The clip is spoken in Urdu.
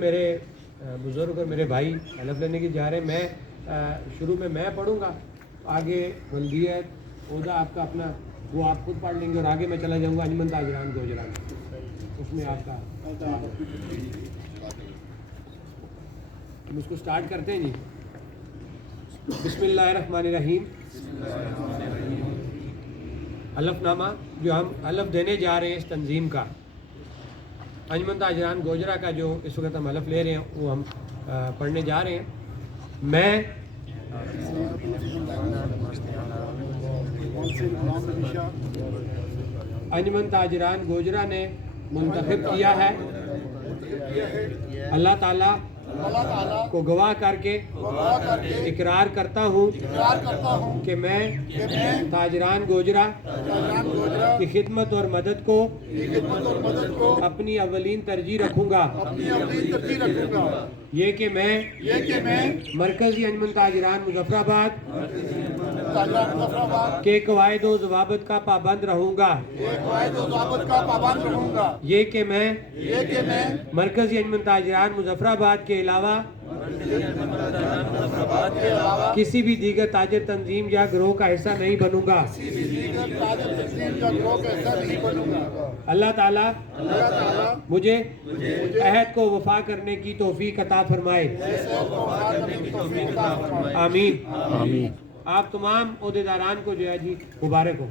میرے بزرگ اور میرے بھائی حلف لینے کی جا رہے ہیں. میں شروع میں پڑھوں گا, آگے ولدیت عہدہ آپ کا اپنا وہ آپ خود پڑھ لیں گے, اور آگے میں چلا جاؤں گا انجمن تاجران گوجران, اس میں آپ کا ہم اس کو سٹارٹ کرتے ہیں. جی بسم اللہ الرحمن الرحیم. حلف نامہ جو ہم حلف دینے جا رہے ہیں اس تنظیم کا, انجمن تاجران گوجرا کا, جو اس وقت ہم حلف لے رہے ہیں وہ ہم پڑھنے جا رہے ہیں. میں انجمن تاجران گوجرا نے منتخب کیا ہے, اللہ تعالیٰ کو گواہ کر کے اقرار کرتا ہوں کہ میں تاجران گوجرا کی خدمت اور مدد کو اپنی اولین ترجیح رکھوں گا. یہ کہ میں مرکزی انجمن تاجران مظفر آباد کے قواعد و ضوابط کا پابند رہوں گا. یہ کہ میں مرکزی انجمن تاجران مظفر آباد کے علاوہ کسی بھی دیگر تاجر تنظیم یا گروہ کا حصہ نہیں بنوں گا. اللہ تعالیٰ مجھے عہد کو وفا کرنے کی توفیق عطا فرمائے. آمین. آپ تمام عہدیداران کو جو ہے جی مبارک ہو.